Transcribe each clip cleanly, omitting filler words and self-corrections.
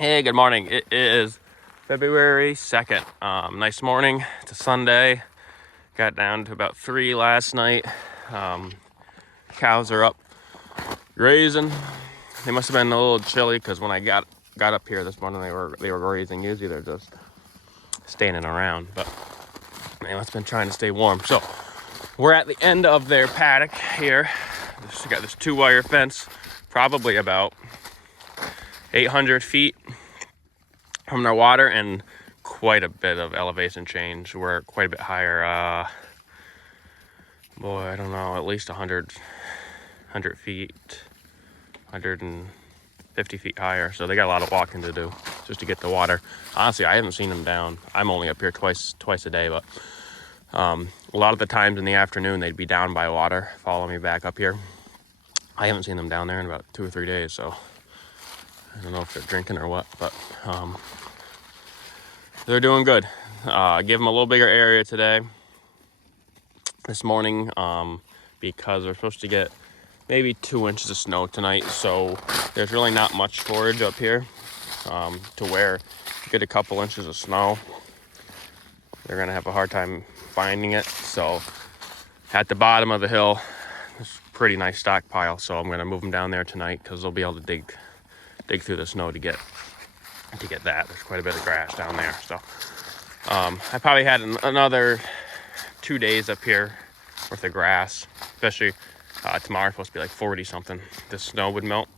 Hey, good morning. It is February 2nd. Nice morning. It's a Sunday. Got down to about 3 last night. Cows are up grazing. They must have been a little chilly because when I got up here this morning, they were grazing. Usually they're just standing around, but they must have been trying to stay warm. So we're at the end of their paddock here. Got this 2-wire fence, probably about 800 feet from their water, and quite a bit of elevation change. We're quite a bit higher. I don't know, at least 100 feet, 150 feet higher. So they got a lot of walking to do just to get the water. Honestly, I haven't seen them down. I'm only up here twice a day, but a lot of the times in the afternoon they'd be down by water, follow me back up here. I haven't seen them down there in about 2 or 3 days, so I don't know if they're drinking or what, but they're doing good. Give them a little bigger area today, this morning, because we're supposed to get maybe 2 inches of snow tonight. So there's really not much forage up here, to where you get a couple inches of snow, they're gonna have a hard time finding it. So at the bottom of the hill, it's a pretty nice stockpile. So I'm gonna move them down there tonight because they'll be able to dig through the snow to get that. There's quite a bit of grass down there. So I probably had another 2 days up here worth of grass, especially tomorrow's supposed to be like 40 something. The snow would melt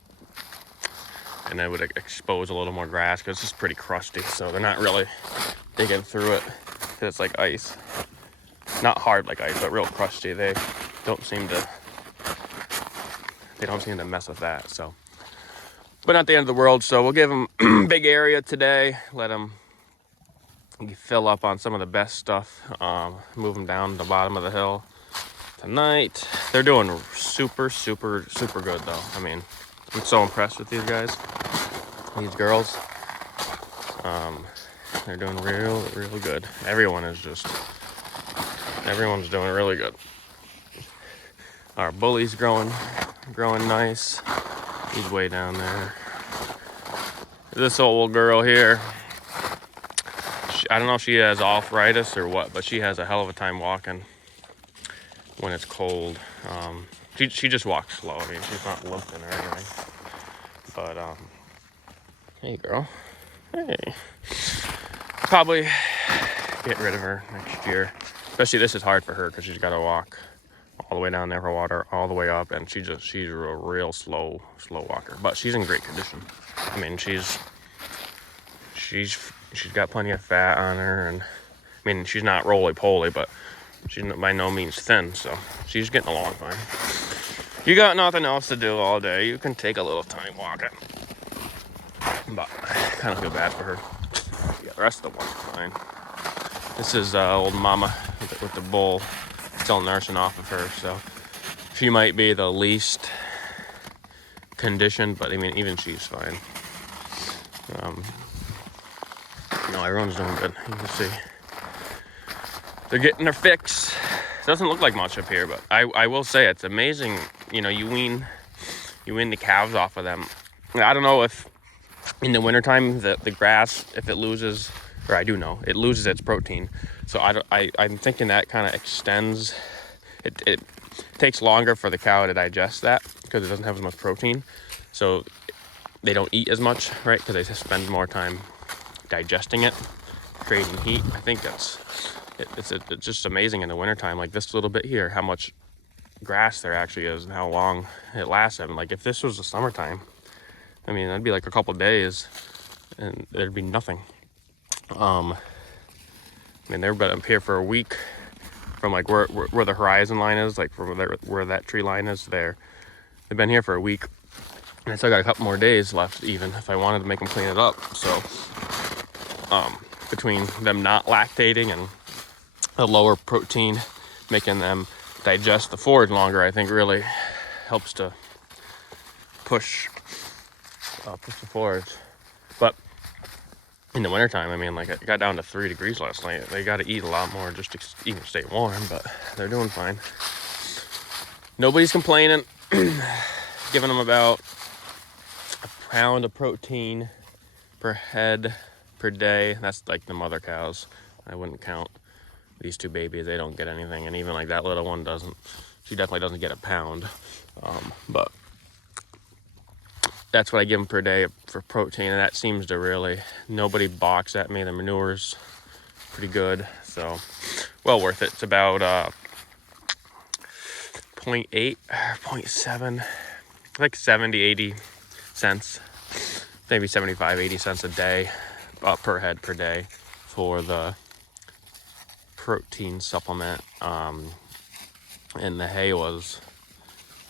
and then it would expose a little more grass because it's just pretty crusty. So they're not really digging through it because it's like ice. Not hard like ice, but real crusty. They don't seem to mess with that. So, but not the end of the world. So we'll give them big area today. Let them fill up on some of the best stuff. Move them down the bottom of the hill tonight. They're doing super good though. I mean, I'm so impressed with these guys, these girls. They're doing real good. Everyone's doing really good. Our bully's growing nice. He's way down there. This old girl here, I don't know if she has arthritis or what, but she has a hell of a time walking when it's cold. She just walks slow. I mean, she's not limping or anything. But hey girl, hey. Probably get rid of her next year. Especially this is hard for her because she's got to walk all the way down there for water, all the way up, and she's a real slow walker. But she's in great condition. I mean, she's got plenty of fat on her, and I mean, she's not roly-poly, but she's by no means thin, so she's getting along fine. You got nothing else to do all day, you can take a little time walking. But I kind of feel bad for her. Yeah, the rest of the one's fine. This is old mama with the bull, still nursing off of her, so she might be the least conditioned, but I mean, even she's fine. No, everyone's doing good. You can see they're getting their fix. It doesn't look like much up here, but I will say it's amazing. You know, you wean the calves off of them. I don't know if in the wintertime the grass, if it loses, or I do know it loses its protein. So I'm thinking that kind of extends. It takes longer for the cow to digest that because it doesn't have as much protein. So they don't eat as much, right? Because they just spend more time digesting it, creating heat. I think it's just amazing in the wintertime, like this little bit here, how much grass there actually is and how long it lasts. And like if this was the summertime, I mean, that'd be like a couple days and there'd be nothing. I mean, they've been up here for a week from like where the horizon line is, like from where that tree line is there. They've been here for a week, and I still got a couple more days left, even if I wanted to make them clean it up. So between them not lactating and the lower protein making them digest the forage longer, I think really helps to push the forage. But in the wintertime, I mean, like it got down to 3 degrees last night. They got to eat a lot more just to even stay warm, but they're doing fine. Nobody's complaining. Giving them about a pound of protein per head per day. That's like the mother cows. I wouldn't count these two babies. They don't get anything, and even like that little one doesn't. She definitely doesn't get a pound. But that's what I give them per day for protein, and that seems to really, nobody balks at me. The manure's pretty good, so well worth it. It's about 0.8 or 0.7, like 70, 80 cents, maybe 75, 80 cents a day per head per day for the protein supplement. And the hay was,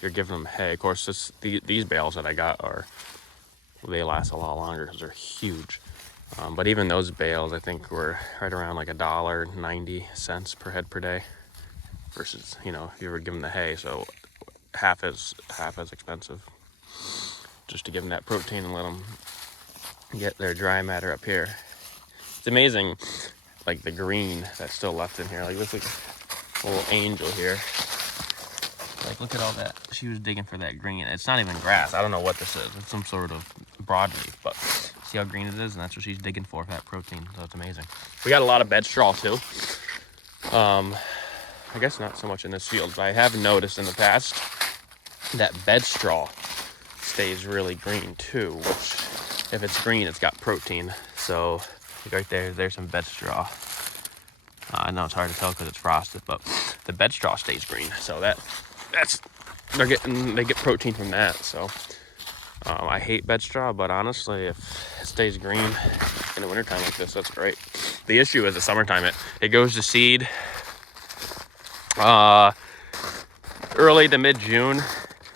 you're giving them hay. Of course, these bales that I got they last a lot longer because they're huge. But even those bales, I think, were right around like $1.90 per head per day. Versus, if you were giving the hay, so half as expensive. Just to give them that protein and let them get their dry matter up here. It's amazing, like the green that's still left in here. Like this, like little angel here. Like, look at all that. She was digging for that green. It's not even grass. I don't know what this is. It's some sort of broadleaf, but see how green it is? And that's what she's digging for that protein. So it's amazing. We got a lot of bed straw too. I guess not so much in this field, but I have noticed in the past that bed straw stays really green too, which if it's green, it's got protein. So right there's some bed straw. I know it's hard to tell because it's frosted, but the bed straw stays green. So they get protein from that. So I hate bed straw, but honestly, if it stays green in the wintertime like this, that's great. The issue is the summertime, it goes to seed early to mid-June.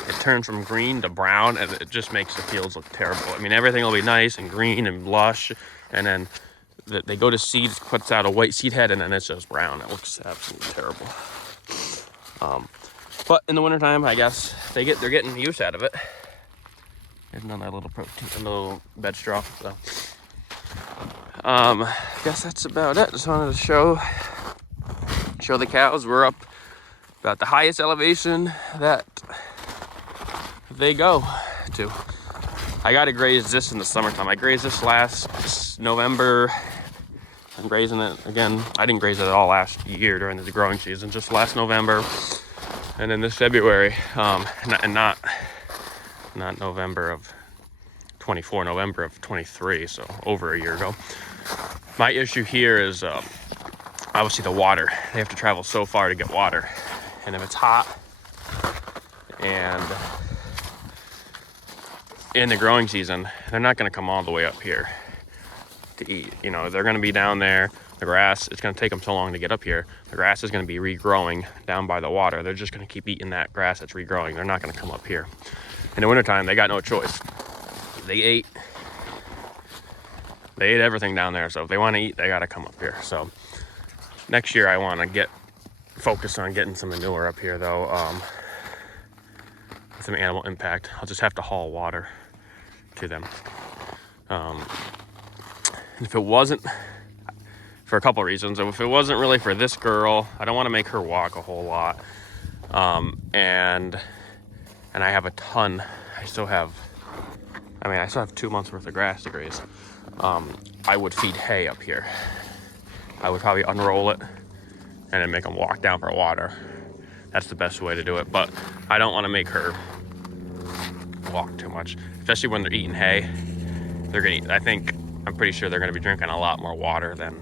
It turns from green to brown, and it just makes the fields look terrible. I mean, everything will be nice and green and lush, and then they go to seed, it puts out a white seed head, and then it's just brown. It looks absolutely terrible. But in the wintertime, I guess they're getting use out of it. There's another little protein, a little bed straw. So, I guess that's about it. Just wanted to show the cows. We're up about the highest elevation that they go to. I gotta graze this in the summertime. I grazed this last November. I'm grazing it again. I didn't graze it at all last year during the growing season, just last November. And then this February, not November of 24, November of 23, so over a year ago. My issue here is obviously the water. They have to travel so far to get water. And if it's hot and in the growing season, they're not going to come all the way up here to eat. They're going to be down there. The grass, it's going to take them so long to get up here. The grass is going to be regrowing down by the water. They're just going to keep eating that grass that's regrowing. They're not going to come up here. In the wintertime, they got no choice. They ate everything down there. So if they want to eat, they got to come up here. So next year, I want to get focused on getting some manure up here, though. Some animal impact. I'll just have to haul water to them. If it wasn't, for a couple of reasons, if it wasn't really for this girl, I don't want to make her walk a whole lot. And I have a ton. I still have 2 months worth of grass to graze. I would feed hay up here. I would probably unroll it and then make them walk down for water. That's the best way to do it. But I don't want to make her walk too much, especially when they're eating hay. I'm pretty sure they're going to be drinking a lot more water than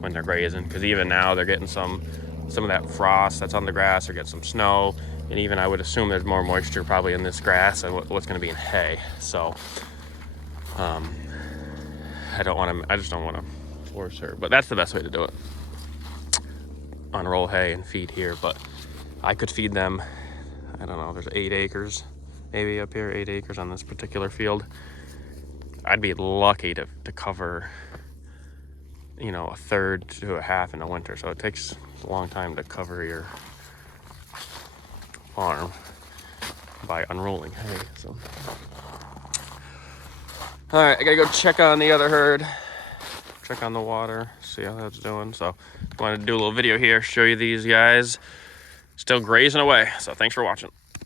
when they're grazing, because even now they're getting some of that frost that's on the grass. They're getting some snow, and even I would assume there's more moisture probably in this grass than what's going to be in hay. So I just don't want to force her, but that's the best way to do it. Unroll hay and feed here. But I could feed them, I don't know, there's 8 acres maybe up here, 8 acres on this particular field. I'd be lucky to cover, a third to a half in the winter. So it takes a long time to cover your farm by unrolling hay. So, all right, I gotta go check on the other herd, check on the water, see how that's doing. So I wanted to do a little video here, show you these guys still grazing away. So thanks for watching.